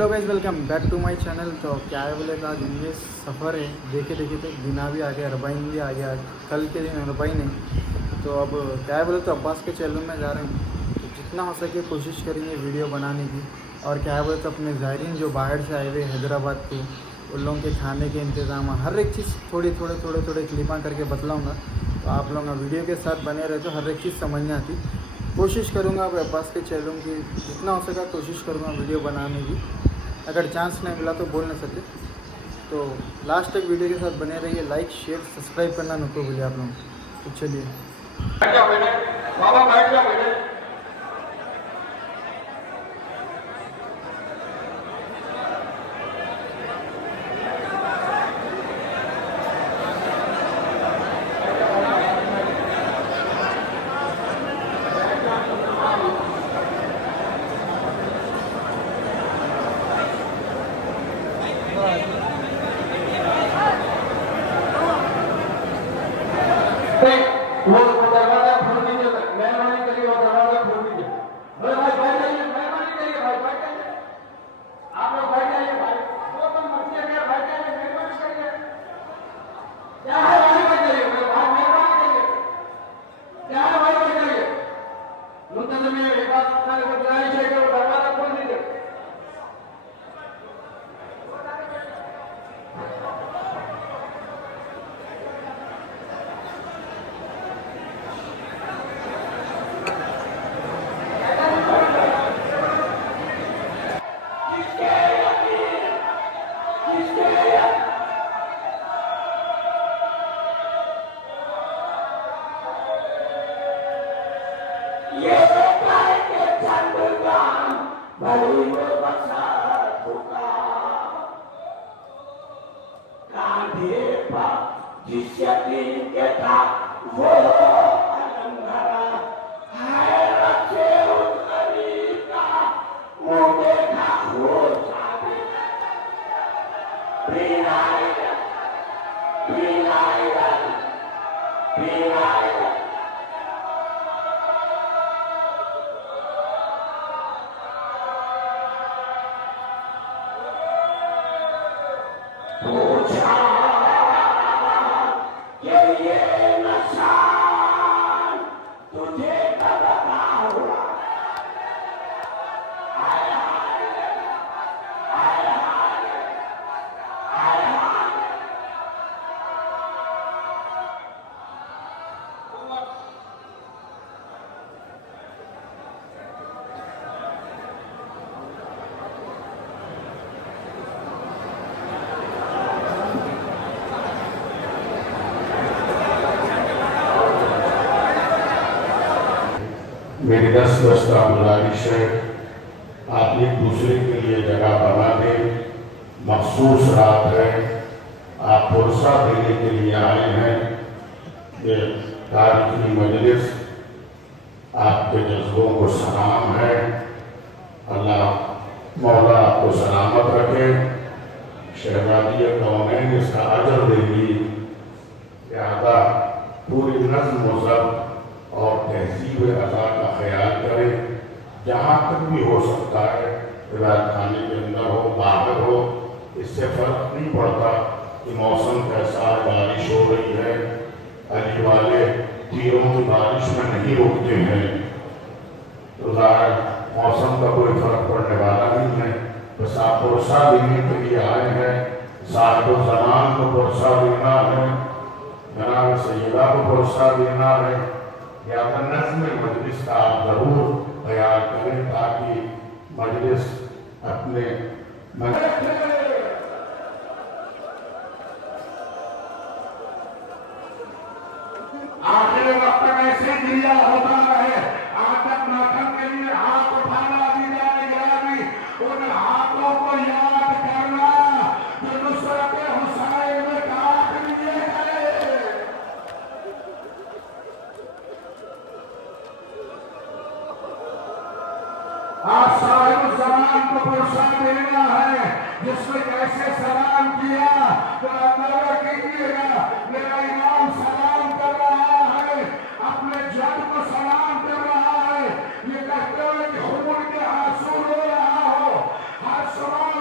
Hello guys, welcome back to my channel. तो क्या है बोले तो आज ये सफ़र है। देखे देखे तो बिना भी आ गया, अरबाइन भी आ गया। कल के दिन अरबाइन है। तो अब क्या है बोले तो अब्बास के चैनल में जा रहे हैं। तो जितना हो सके कोशिश करेंगे वीडियो बनाने की। और क्या है बोले तो अपने ज़ायरीन जो बाहर से आए हुए हैदराबाद के, उन लोगों के खाने के इंतज़ाम, हर एक चीज़ थोड़े क्लिपां करके बतलाऊँगा। तो आप लोग वीडियो के साथ बने रहे तो हर एक चीज़ समझ में आती। कोशिश करूँगा अब अब्बास के चैनल की जितना हो सका कोशिश करूँगा वीडियो बनाने की। अगर चांस नहीं मिला तो बोल नहीं सकते। तो लास्ट तक वीडियो के साथ बने रहिए। लाइक शेयर सब्सक्राइब करना न तो भूलिए आप लोग। तो चलिए बैठ जाओ बेटे, बाबा बैठ जाओ बेटे। वो दरवाजा खोल दीजिए, मेहरबानी करिए, वो दरवाजा खोल दीजिए। अरे भाई बैठ जाइए, मेहरबानी करिए भाई, बैठ जाइए। आप लोग बैठ जाइए भाई, वो तो मर्जी है, बैठ जाइए, मेहरबानी करिए। क्या है भाई, बैठ जाइए भाई, मेहरबानी करिए। क्या है भाई, बैठ जाइए। मुंतज़िम में एक बात बताने को गुजारिश है कि वो दरवाजा खोल दीजिए। ये करके चंद्रगान भरी में बसा ठुका कांधे पर जिस यतीम के था वो अलम भरा है रखे उस गरीब का मुंह देखा हो जावे पीराई पीराई पीराई पूछा कि ये निशान तुझे कब लगा हुआ? आया आया आया मेरी 10 वर्ष का गुजारिश है, आप एक दूसरे के लिए जगह बना दें। मखसूस रात है, आप पुरसा देने के लिए आए हैं। ये तारीखी मजलिस, आपके जज्बों को सलाम है। अल्लाह मौला आपको सलामत रखे। शहजादी कौनैन इसका अजर देगी। लिहाजा पूरी नज़्म व ज़ब्त और तहजीब अदा का ख्याल करें। जहाँ तक भी हो सकता है, रिवायत खाने के अंदर हो, बाहर हो, इससे फर्क नहीं पड़ता कि मौसम कैसा है, बारिश हो रही है। अली वाले तीरों की बारिश में नहीं रुकते हैं, तो ज़ाहिर मौसम का कोई फर्क पड़ने वाला नहीं है। बस आप पुरसा देने के लिए आए हैं। साहिब ज़मान को पुरसा देना है, जनाब सैयदा को पुरसा देना है। या तो नज़्म मजलिस का आप ज़रूर ख्याल करें ताकि मजलिस अपने आखिर वक्त तक ऐसे दिया होता रहे। आज तक मातम के लिए हाथ उठाना भी गया भी, उन हाथों को याद करना जो नुसरत हुसैन में काट लिए गए। आज साहिब ज़मान को पुरसा देना है, जिसने कैसे सलाम किया तो अंदाजा कीजिएगा। मेरा इमाम सलाम कर रहा है, अपने जद को सलाम कर रहा है। ये कहते हुए कि हुजूर के आंसू रो रहा हो, हर सवाल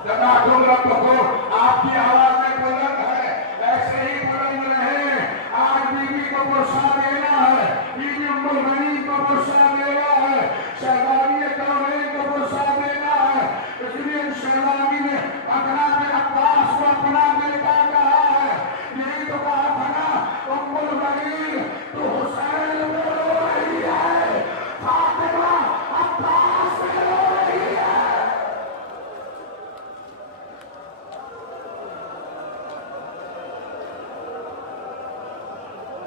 लगा तुम रब को आपकी आवाज में बुलंद है, ऐसे ही बुलंद रहे। आज बीवी को गुस्सा देना है, बीवी उम्मुल गनीम को गुस्सा देना है, शहजादी कौनैन को गुस्सा देना है। इसलिए शहजादी ने अकरा बिन अब्बास को अपना बेटा कहा है। यही तो कहा था ना, उम्मुल गनीम तो हुसैन में रो रही है, फातिमा अब्बास में रो रही है।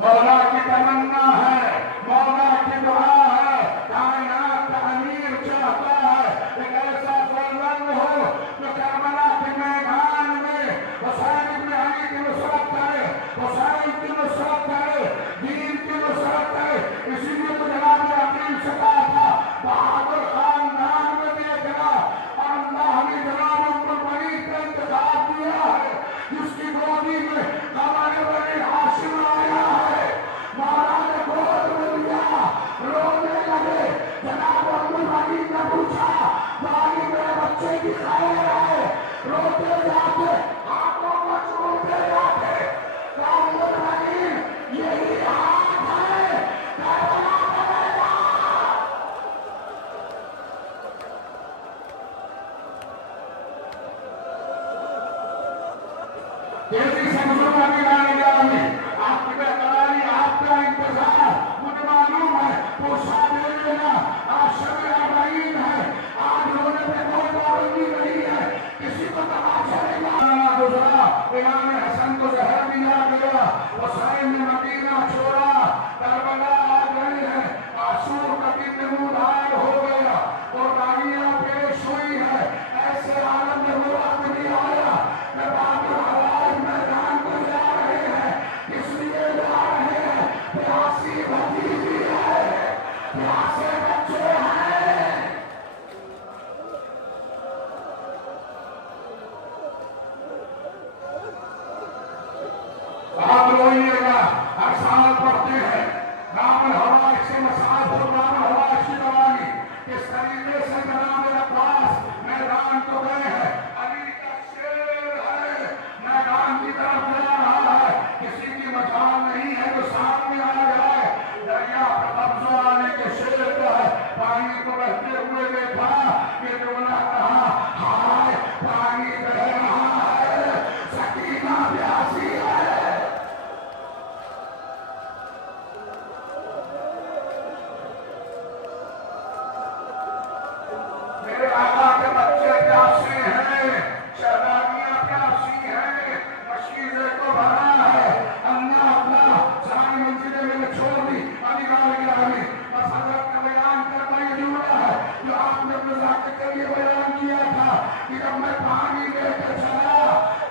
मौला की तमन्ना है, मौला की दुआ है, कायनात का अमीर चाहता है एक ऐसा बुलंद हो जो करबला के मैदान में हुसैन इब्न अली की नुसरत करे, हुसैन की नुसरत करे, दीन की नुसरत करे। इसीलिए तो जनाब ने अकील से कहा था, बहादुर खानदान में देखना, और अल्लाह ने जनाब उम्मुल बनीन का इंतजाम दिया है, जिसकी गोदी में हमारे बनी हाशिम आया है। महाराज ने गोद में लिया, रोने लगे। जनाब उम्मुल बनीन ने पूछा, बाली मेरे बच्चे की खैर है? रोते जाते हाथों को छूते जाते, उम्मुल बनीन यही हाथ है करबला का मैदान। तेजी से गुजरो अभी आपकी बेकरारी, आपका इंतजार मुझे मालूम है, पूछा दे लेना। आज शब अरबईन है, आज रोने पे कोई पाबंदी नहीं है, किसी को तमाशा नहीं गुजरा। इमाम हसन को जहर दिया गया, हुसैन ने मदीना छोड़ा, करबला आ गए हैं, आसूर का दिन नमूदार हो गया, कुर्बानियां पेश हुई है। ऐसे आलम में वो वक्त नहीं आया कि बहादुर हवाज मैदान को जा रहे हैं, इसलिए जा रहे हैं प्यासी भतीजी है, प्यासे बच्चे हैं। आप रोइएगा, हर साल पढ़ते हैं रामल हवा से मसाज हो, रामल हवा की रवानी किस तरीके से जनाब अब्बास मैदान को गए हैं। अली का शेर है, मैदान की तरफ जा रहा है, किसी की मजाल नहीं है जो सामने आ जाए। दरिया पर कब्जा आने के शेर का है, पानी को बहते हुए देखा, ये जुमला कहा, हाय पानी बह रहा है, सकीना प्यासी है। मेरे आका के बच्चे प्यासे हैं, शहजादियां प्यासी हैं, मशीरे को भरा है। अल्लाह अल्लाह सारी मंजिलें मैंने छोड़ दी, अलीगढ़ गिरामी बस हजरत का बयान करना ये जुमला है जो आपने अपने जाके के लिए बयान किया था कि जब मैं पानी लेकर चला,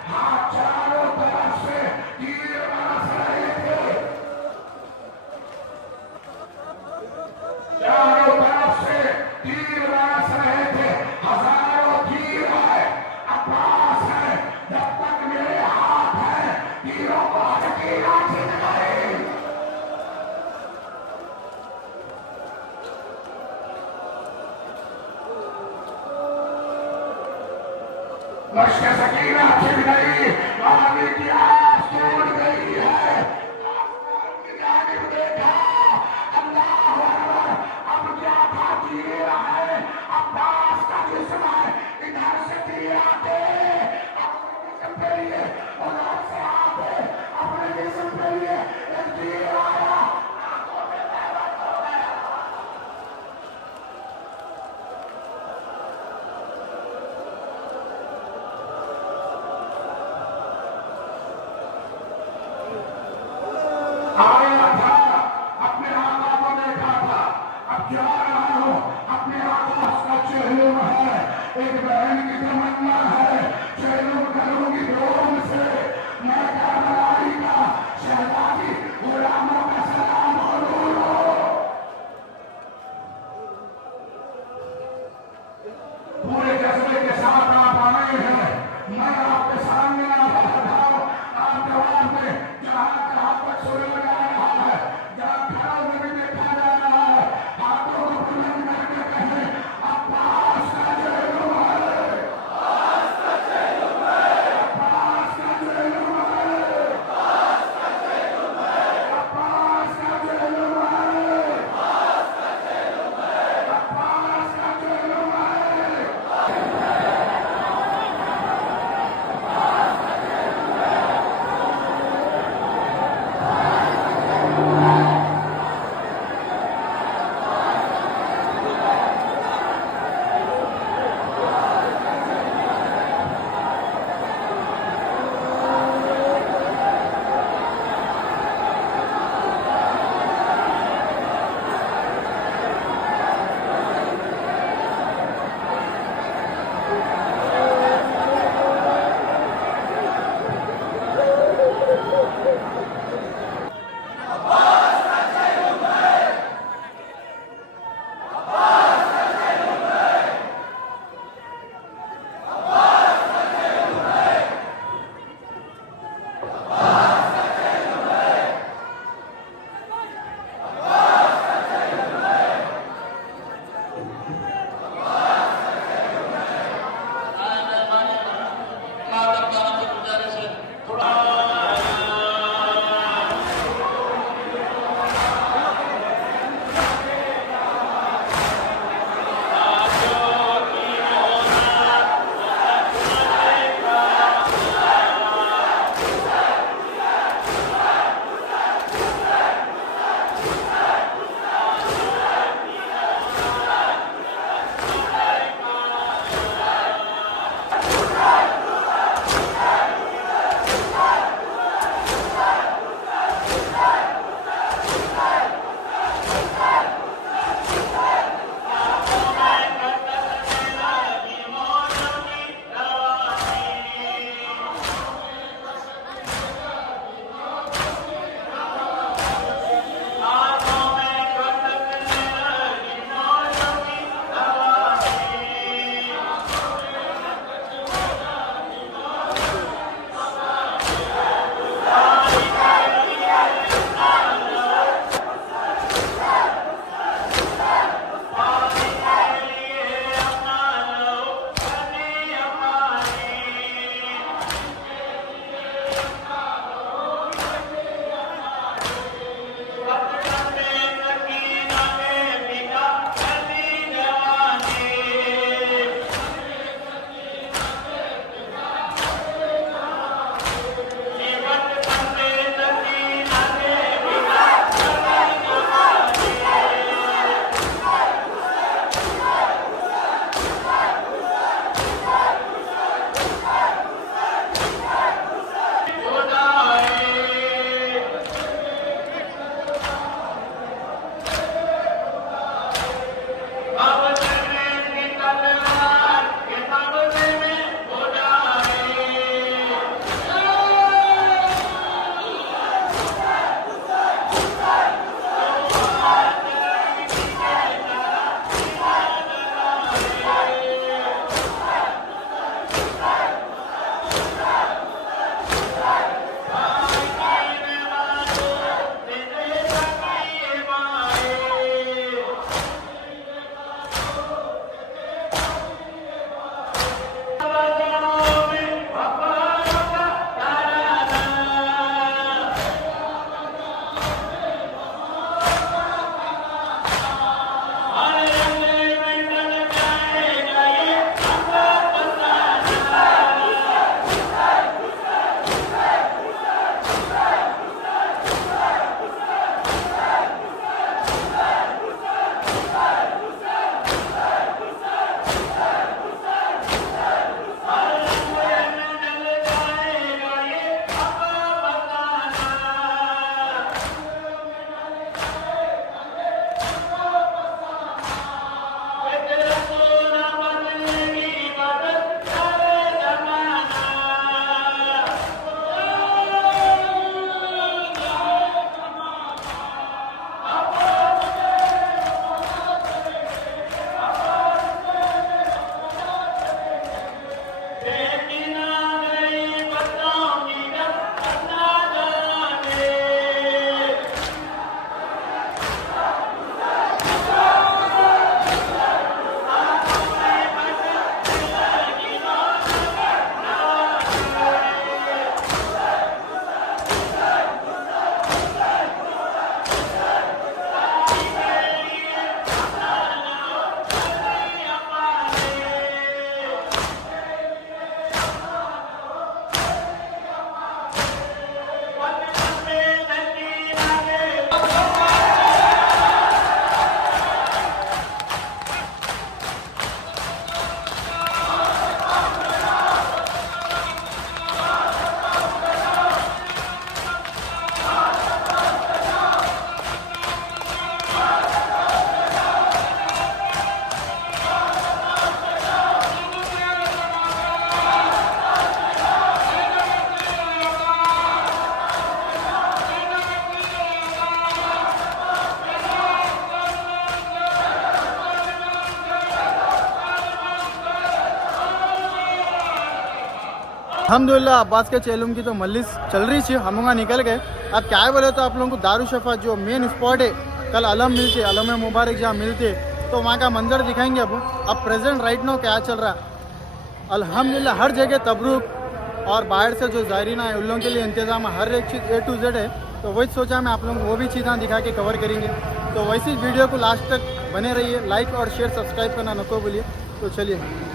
हाथ चारों तरफ से तीर बरस रहे थे, चारों तरफ से तीर बरस रहे थे, हजारों तीर है, अब्बास है, जब तक मेरे हाथ है तीरों को हकीरा छिन गए। मश्क सकीना छिन गई, मावी की आस टूट गई है। आसमान की जानिब देखा, अल्लाह अकबर, अब क्या था तीर है, अब्बास का जिस्म है, इधर से तीर आते अपने जिस्म पे लिए, उधर से आते अपने जिस्म पे लिए, एक तीर आया आंखों में बहबत हो गया। आया था, अपने आका को देखा था, अब जा रहा हूं, अपने आका का चेहलुम है, एक बहन की तमन्ना है, चेहलुम करूंगी रोम से, मैं करबलाई का शहजादी गुलामों का सलाम करूं। पूरे जज्बे के साथ आप आए हैं, मैं आपके सामने आप जवाब में जहां जहां तक सुना जा रहा है, जहां घरों में भी देखा जा रहा है, हाथों को बुलंद करके कहें, अब्बास का जहलुम है, अब्बास का अल्हम्दुलिल्लाह अब्बास के चेलुम की तो मल्लिस चल रही थी, हम वहाँ निकल गए। अब क्या है बोले तो आप लोगों को दारुशफ़ा जो मेन स्पॉट है, कल अलम मिलती, अलम मुबारक जहाँ मिलते, तो वहाँ का मंजर दिखाएंगे। अब प्रेजेंट राइट नो क्या चल रहा, अल्हम्दुलिल्लाह हर जगह तबरूक, और बाहर से जो ज़ायरीन है उन लोगों के लिए इंतज़ाम हर एक चीज़ A to Z है। तो वही सोचा मैं आप लोगों को वो भी चीज़ें दिखा के कवर करेंगे। तो वैसी वीडियो को लास्ट तक बने रहिए, लाइक और शेयर सब्सक्राइब करना न को बोलिए। तो चलिए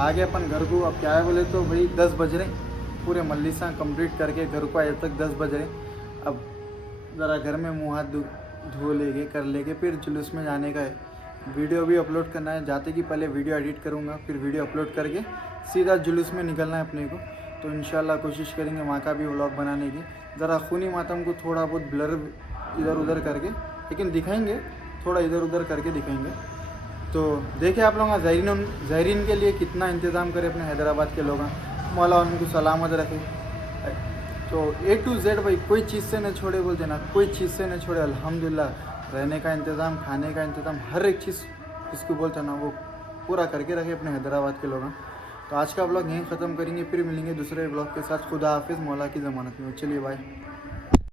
आगे अपन घर को। अब क्या है बोले तो भाई 10 बज रहे, पूरे मल्लिसा कंप्लीट करके घर को आए तक 10 बज रहे। अब ज़रा घर में मुँह हाथ धो लेंगे, कर लेंगे, फिर जुलूस में जाने का है। वीडियो भी अपलोड करना है, जाते कि पहले वीडियो एडिट करूँगा, फिर वीडियो अपलोड करके सीधा जुलूस में निकलना है अपने को। तो इंशाल्लाह कोशिश करेंगे वहाँ का भी व्लॉग बनाने की। ज़रा खूनी मातम को थोड़ा बहुत ब्लर इधर उधर करके, लेकिन दिखाएंगे, थोड़ा इधर उधर करके दिखाएंगे। तो देखिए आप लोग ज़ायरीन के लिए कितना इंतज़ाम करे अपने हैदराबाद के लोग, मौला उनको सलामत रखे। तो A to Z भाई कोई चीज़ से न छोड़े, बोलते ना, कोई चीज़ से न छोड़े। अल्हम्दुलिल्लाह रहने का इंतज़ाम, खाने का इंतज़ाम, हर एक चीज़ इसको बोलते ना वो पूरा करके रखे अपने हैदराबाद के लोग। तो आज का ब्लॉग यहीं ख़त्म करेंगे, फिर मिलेंगे दूसरे ब्लॉग के साथ। खुदा हाफिज़, मौला की ज़मानत में। चलिए बाय।